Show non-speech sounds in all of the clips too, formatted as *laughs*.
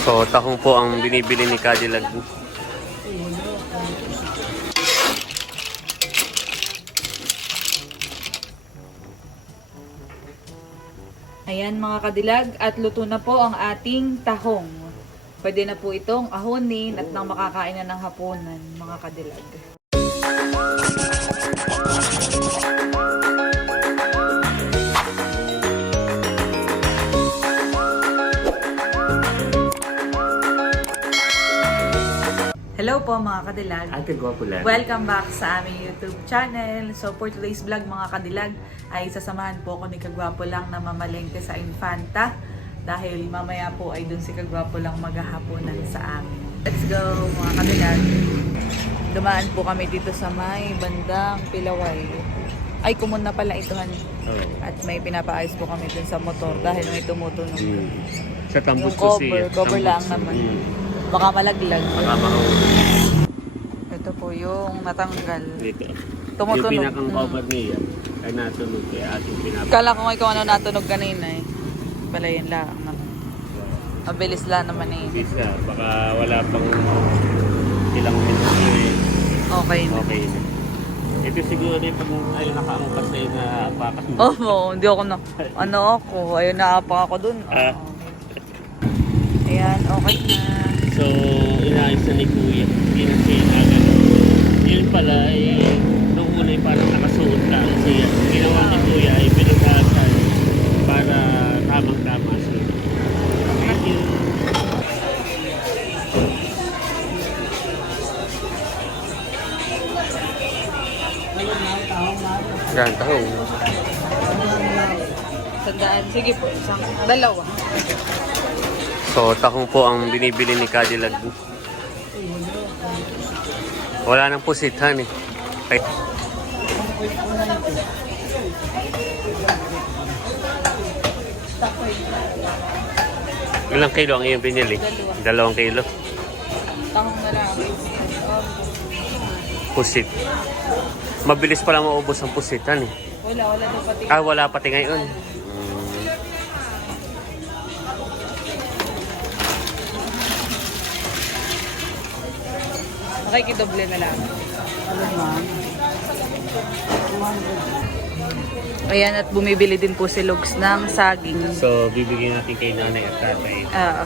So, tahong po ang binibili ni Cadillac. Ayan mga kadilag at luto na po ang ating tahong. Pwede na po itong ahonin at nang makakain na ng hapunan mga kadilag. Hello po mga kadilag. Ate, gwapo lang. Welcome back sa aming YouTube channel. So for today's vlog mga kadilag ay sasamahan po ako ni Kagwapo lang na mamalengke sa Infanta dahil mamaya po ay dun si Kagwapo lang maghahaponan sa amin. Let's go mga kadilag. Dumaan po kami dito sa may bandang Pilaway. Ay, kumun na pala ito han. Oh. At may pinapaayos po kami dun sa motor dahil may tumutunog. Mm. Sa tambos Yung ko cover, siya. cover lang naman. Mm. Baka malaglag. Baka mahuli. Ito po yung natanggal. Dito. Tumutunog. Yung pinakang cover niya, ay natunog kaya ating pinapa. Kala ko nga ikaw ano natunog kanina eh. Pala yun lang. Mabilis lang naman eh. Bisa, baka wala pang ilang minuto eh. Okay na. Okay na. Ito siguro din pag ay nakaangkas na yung naapakas mo. Oh, oh, hindi ako na. Ano ako? Ayun, naapa ako dun. Ah. Ayan, okay na. So, inaayos na ni Kuya. Hindi na siya nagano. Yun pala ay nung una ay parang nakasuot lang siya. Ginawa ni Kuya ay pinugasan para tamang-tama siya. Thank you. Yan, tahong. Sandaan. Sige po, isang, dalawa. So, tahong po ang binibili ni Cadillac. Wala nang pusitan eh. Ilang kilo ang iyong binili? Dalawa. Dalawang kilo. Tahong na lang. Pusit. Mabilis pala maubos ang pusitan eh. Wala, wala daw pati. Ah, wala pati ngayon. Makikidoble na lang. Ayan, at bumibili din po si Lugs ng saging. So, bibigyan natin kay nanay at tatay. Ah,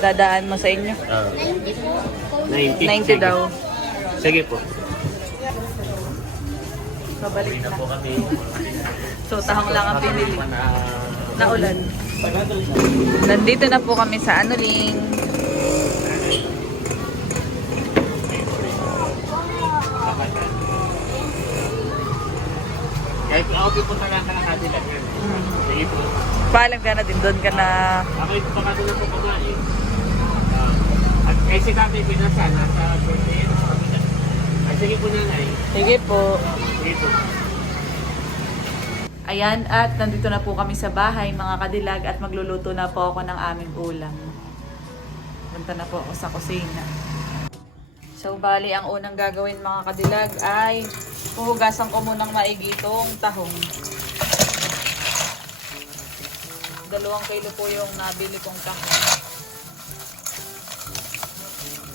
dadaan mo sa inyo. Ah, 90. 90 Sige. daw. Sige po. Babalik na na. po kami. *laughs* So, tahong lang ang pinili. Na, Naulan. Nandito na po kami sa Anuling. Kahit okay po talaga ka nakadilag. Sige po. Paalam ka na din, doon ka na. Ako ito pa ka doon po kumain. Ah, At kay si Kati Pinasa, nasa birthday. Ay, sige po nanay. Sige po. Sige po. Ayan, at nandito na po kami sa bahay, mga kadilag, at magluluto na po ako ng aming ulam. Punta na po ako sa kusina. So, bali, ang unang gagawin mga kadilag ay puhugasan ko munang maigi itong tahong. Dalawang kilo po yung nabili kong tahong.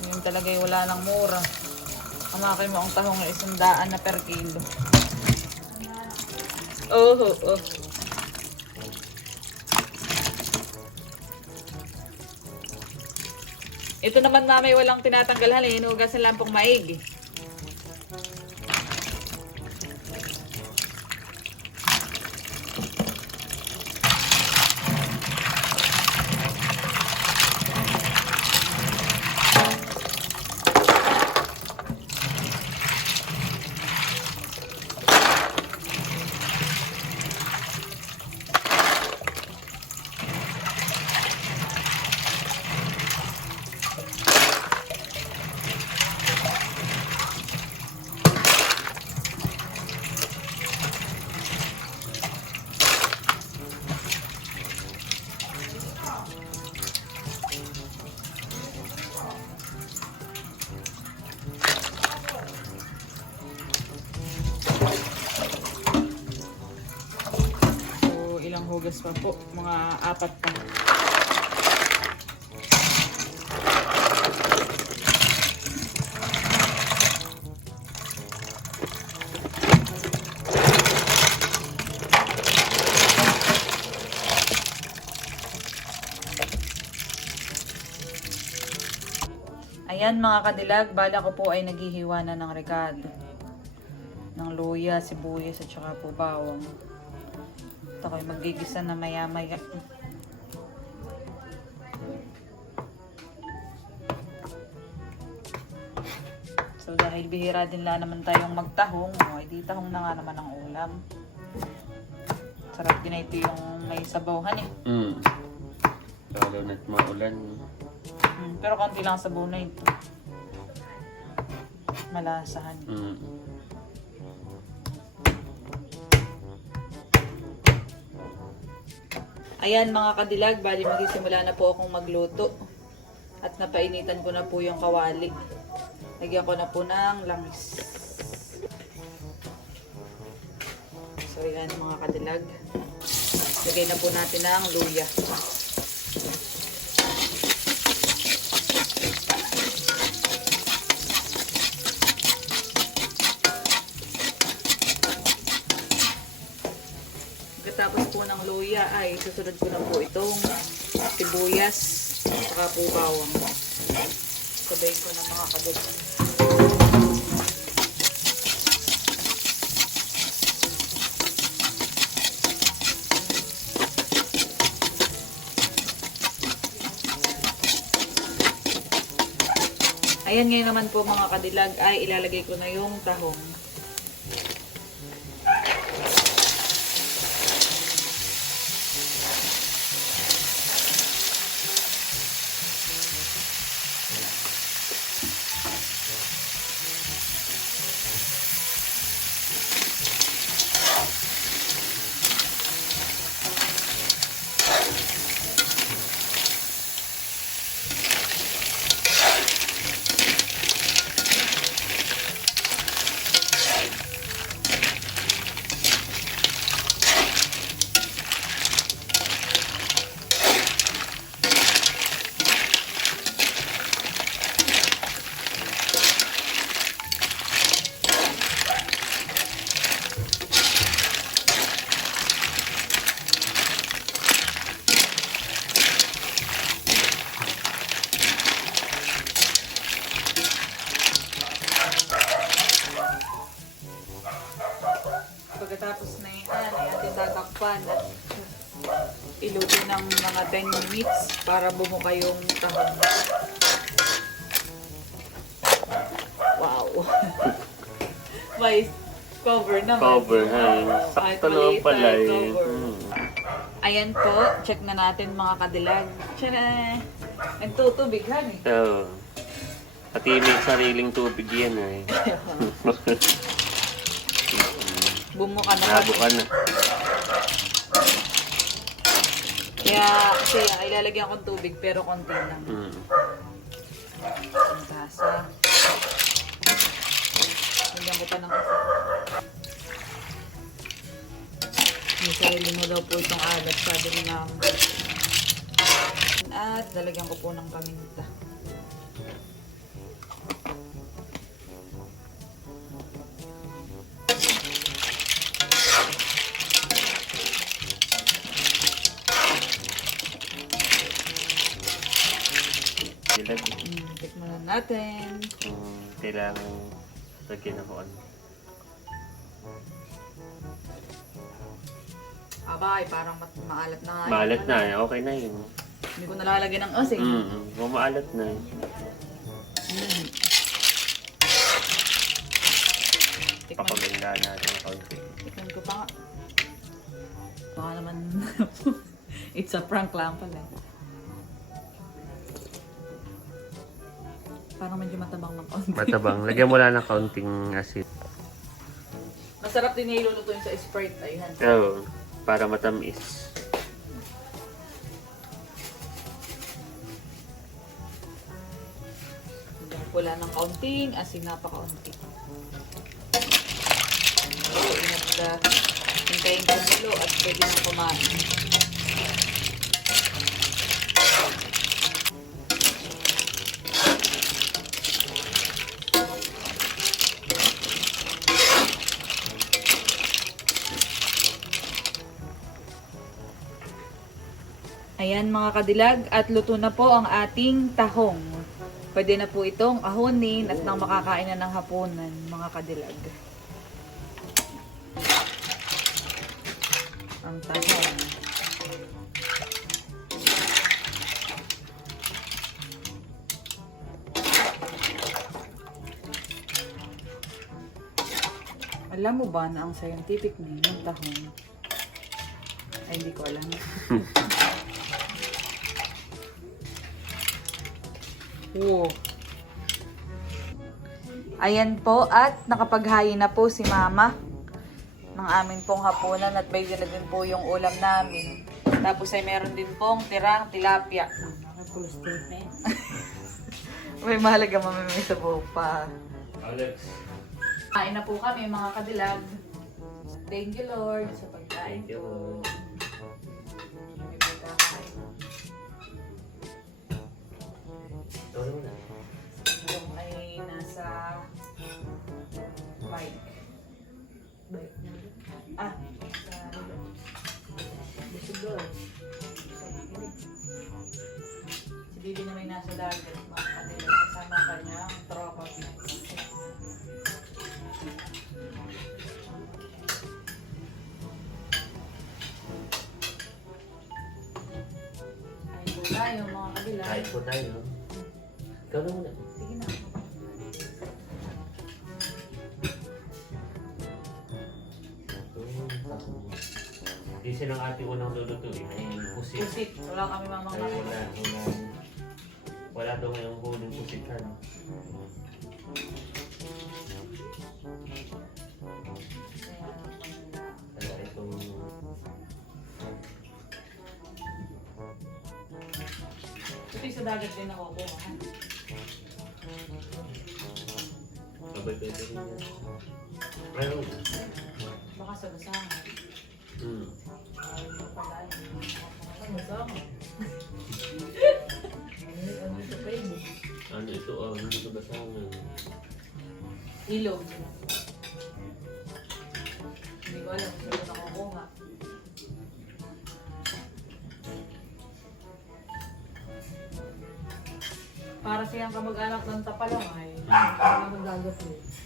Yun talaga yung wala ng mura. Kamakin mo ang tahong na isang daan na per kilo. Oh, oh, oh. Ito naman mami walang tinatanggal halin, hinugasan lang pong maigi. po, mga apat pa. Ayan mga kadilag, bala ko po ay naghihiwa na ng rekad. Ng luya, sibuyas at saka po bawang. Ito ako'y magigisa na maya maya. So dahil bihira din la naman tayong magtahong, oh, di tahong na nga naman ang ulam. Sarap din na ito yung may sabawhan eh. Mm. Lalo na't maulan. Mm, pero konti lang sabaw na ito. Malasahan. Mm. Ayan mga kadilag, bali magsisimula na po akong magluto. At napainitan ko na po yung kawali. Lagyan ko na po ng langis. So ayan mga kadilag. Lagay na po natin ng luya. Pagkatapos po ng luya ay susunod ko na po itong sibuyas saka po bawang. Sabayin ko na mga kabut. Ayan ngayon naman po mga kadilag ay ilalagay ko na yung tahong. Para bumuka yung tahong. Wow! *laughs* May cover naman. Cover, ha? Sakto naman pala eh. cover. Mm. Ayan po, check na natin mga kadilag. Tiyara! Nagtutubig ha eh. Oo. Pati may sariling tubig yan eh. Bumuka na Nabo ka na. Kaya, kaya ilalagyan ko ng tubig pero konti lang. Mm. Ang tasa. Lagyan ko pa ng isa. May sarili mo daw po itong alat, sabi ma'am. At lalagyan ko po ng paminta. Natin. Mm, kailangan lagyan ako ano. Aba, ay parang mat- maalat na nga. yun. Maalat na eh. Okay na yun. Hindi ko nalalagyan ng osing. Mm. Kung maalat na eh. Mm. Tikman, Papaganda natin ng konti. tikman ko pa nga. Baka naman, *laughs* it's a prank lang pala. Parang medyo matabang ng konti. Matabang. Lagyan mo lang ng kaunting asin. Masarap din na ilulutuin sa Sprite. Ayun. Oo. Para matamis. Wala ng kaunting, asin napakaunti. So, inat ka. Hintayin kumulo at pwede na kumain. Ayan mga kadilag at luto na po ang ating tahong. Pwede na po itong ahonin at nang makakain na ng hapunan, mga kadilag. Ang tahong. Alam mo ba na ang scientific name ng tahong? Ay, hindi ko alam. *laughs* Wow. Ayan po at nakapaghain na po si mama ng amin pong hapunan at may dala din po yung ulam namin. Tapos ay meron din pong tirang tilapia. *laughs* may mahalaga mamimay sa buhok pa. Alex. Kain na po kami mga kadilag. Thank you Lord sa pagkain Thank you. po. Ito na. Yung ay nasa bike. Bike. Ah, sa Busugol. Si Bibi na may nasa dagat, Di siya ng ating unang lulutuin ay pusit. Pusit. Wala kami mamang Ay wala, wala. Wala daw ngayong huling pusitan. Kaya itong Ito yung sa dagat din ako po. sabay ito rin yan. Baka sa basahan. Hmm. Ano ito pa yun? Ano ito? Oh, hindi ko basahan. Ilog. Hindi ko alam kung saan nakukuha. Para siyang kamag-anak ng tapalang ay. Ano dagat eh.